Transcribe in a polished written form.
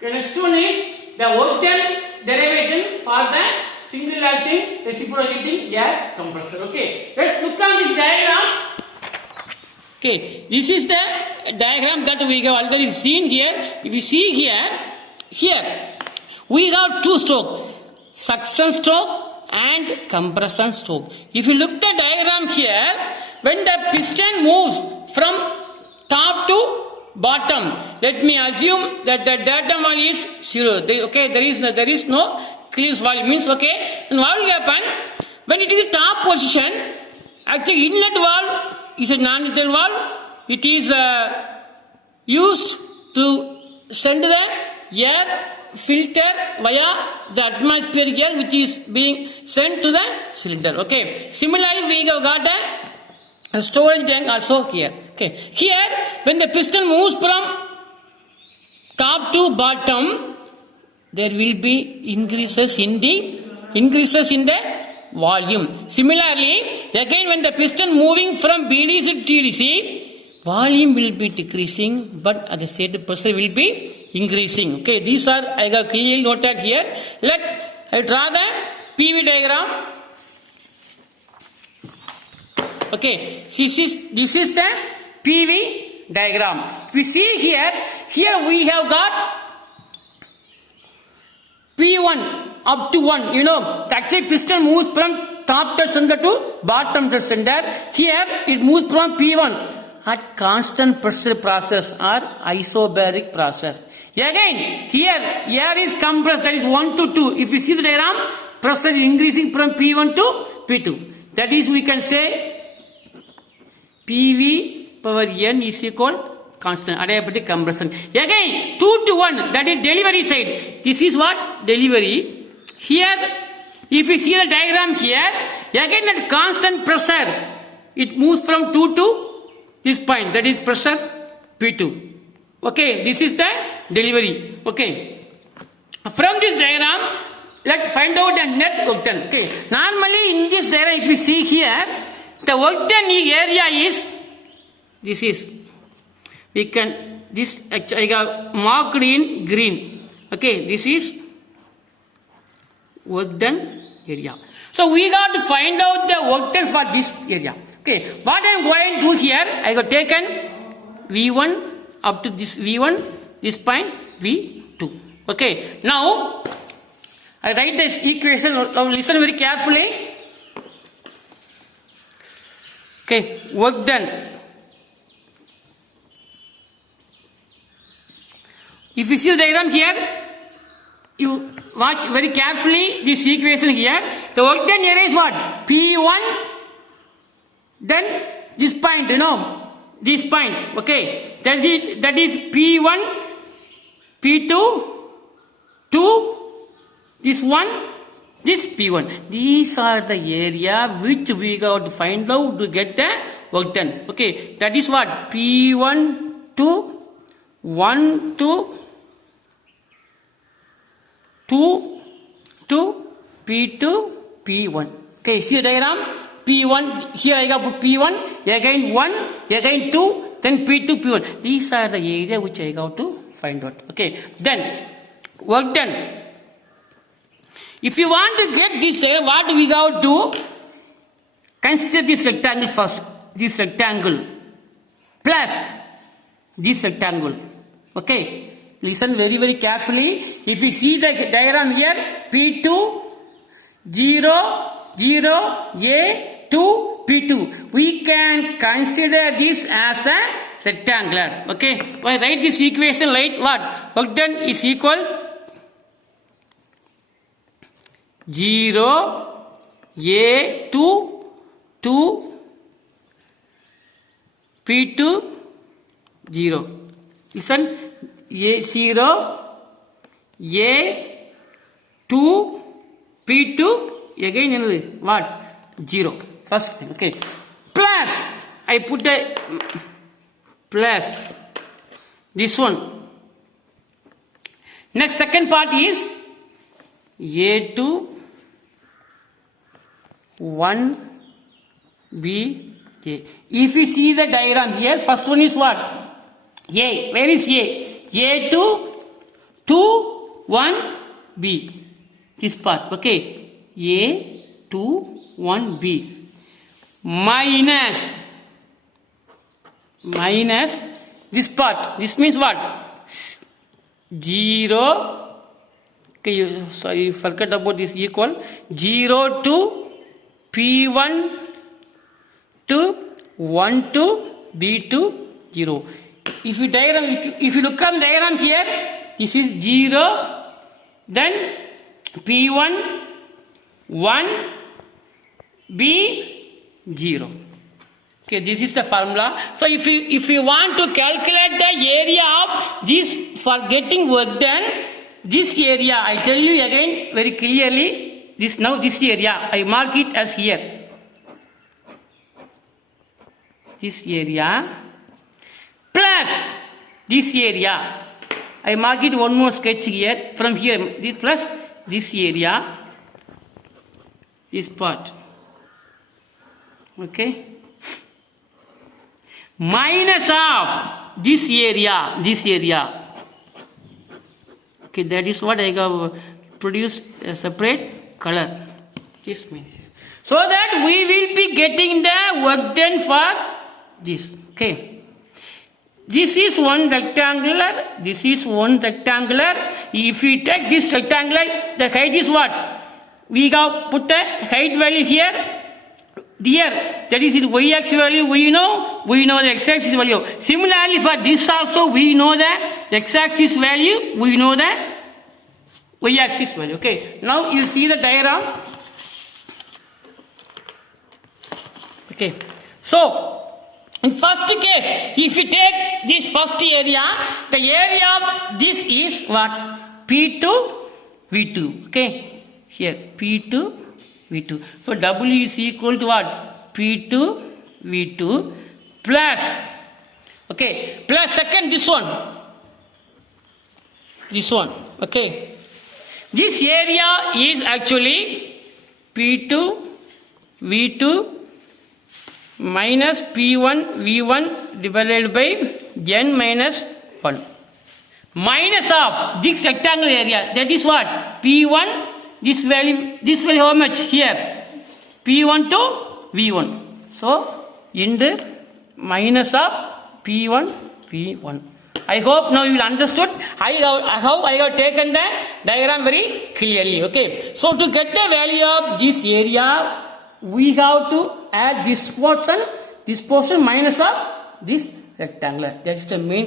Okay, next one is the work done derivation for the single acting reciprocating air compressor. Okay, let's look on this diagram. Okay, this is the diagram that we have already seen here. If you see here we have two stroke, suction stroke and compression stroke. If you look the diagram here, when the piston moves from top to bottom, let me assume that the datum value is 0. Okay, there is no clearance value, means okay. And what will happen when it is top position? Actually, inlet valve is a non-inlet valve. It is used to send the air filter via the atmospheric air, which is being sent to the cylinder. Okay. Similarly, we have got a storage tank also here. Okay. Here, when the piston moves from top to bottom, there will be increases in the volume. Similarly, again when the piston moving from BDC to TDC, volume will be decreasing, but at the same pressure will be increasing. Okay, these are I have clearly noted here. I draw the PV diagram. Okay, this is the PV diagram. We see here we have got P1 up to 1, the actual piston moves from top to center to bottom to center. Here it moves from P1 at constant pressure process or isobaric process. Again, here air is compressed, that is 1 to 2. If you see the diagram, pressure is increasing from P1 to P2. That is, we can say PV power N is equal constant adiabatic compression. Again 2 to 1, that is delivery side. This is what? Delivery. Here, if you see the diagram here, again at constant pressure, it moves from 2 to this point, that is pressure P2. Okay, this is the delivery. Okay. From this diagram, let's find out the net work done. Okay. Normally in this diagram, if you see here, the work done area is, this I have marked in green. Okay, this is work done area. So we got to find out the work done for this area. Okay, what I am going to do here, I have taken V1 up to this V1, this point V2. Okay, now I write this equation. Now listen very carefully. Okay, work done. If you see the diagram here, you watch very carefully this equation here. The work done area is what? P1, then this point, this point. Okay, that is P1, P2, 2, this one, this P1. These are the area which we got to find out to get the work done. Okay, that is what? P1 to 1 to 2 to P2, P1. Okay, see the diagram? P1, here I got put P1, again 1, again 2, then P2, P1. These are the area which I got to find out. Okay, then work done. If you want to get this diagram, what we got to do? Consider this rectangle first. This rectangle plus this rectangle. Okay. Listen very, very carefully. If you see the diagram here, P2, 0, 0, A2, P2. We can consider this as a rectangular. Okay. I write this equation like what? Work done is equal 0, A2, 2, P2, 0. Listen. A0, A2, P2, again what? 0. First thing, okay. Plus, I put a plus this one. Next, second part is A2, 1, B, A. If you see the diagram here, first one is what? A. Where is A? A2, 2, 1, B. This part, okay. A, 2, 1, B. Minus this part. This means what? 0. Okay, sorry, forget about this equal. 0 to P1 to 1 to B to 0. If you look at the diagram here, this is 0, then P1, 1, B, 0. Okay, this is the formula. So if you want to calculate the area of this for getting work done, this area, I tell you again very clearly, this area, I mark it as here. This area plus this area. I mark it one more sketch here. From here, this plus this area, this part. Okay. Minus of this area. Okay, that is what I have produced a separate color. This means so that we will be getting the work done for this. Okay. This is one rectangular. This is one rectangular. If we take this rectangular, the height is what? We have put a height value here. Here, that is the y-axis value we know the x-axis value. Similarly, for this also we know the x-axis value, we know the y-axis value. Okay, now you see the diagram. Okay, so in first case, if you take this first area, the area of this is what? P2, V2. Okay, here P2, V2. So W is equal to what? P2, V2 plus, okay, plus second this one. Okay. This area is actually P2, V2 minus P1, V1 divided by N minus 1. Minus of this rectangular area, that is what? P1, this value how much here? P1 to V1. So, in the minus of P1, V1. I hope now you will understood. I hope I have taken the diagram very clearly. Okay. So, to get the value of this area, we have to add this portion minus of this rectangular. That is the main